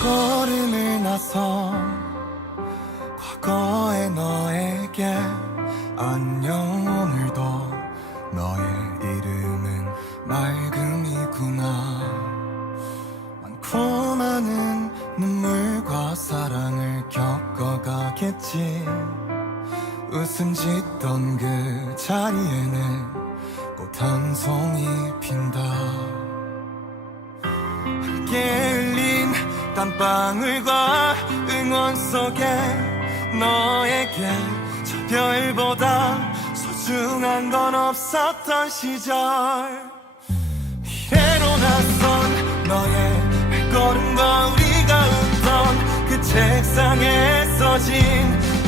걸음을 나서 과거의 너에게 안녕 오늘도 너의 이름은 맑음이구나. 많고 많은 눈물과 사랑을 겪어가겠지. 웃음 짓던 그 자리에는 꽃 한 송이 핀다 땀방울과 응원 속에 너에게 저 별보다 소중한 건 없었던 시절. 미래로 나선 너의 발걸음과 우리가 웃던 그 책상에 써진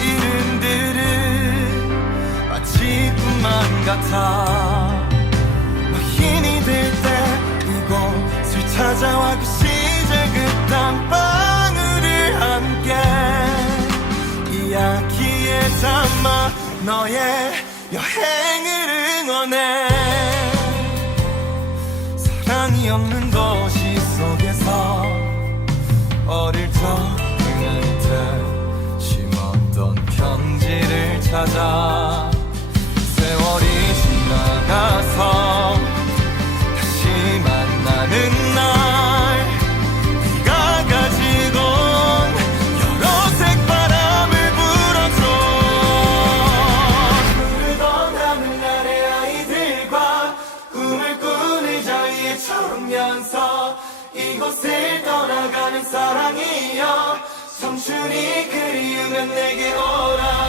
이름들은 마치 꿈만 같아. 너 힘이 들 때 이곳을 찾아와 그 땀방울을 함께 이야기에 담아 너의 여행을 응원해. 사랑이 없는 도시 속에서 어릴 적 그한테 심었던 편지를 찾아 초록면서 이곳을 떠나가는 사랑이여 청춘이 그리우면 내게 오라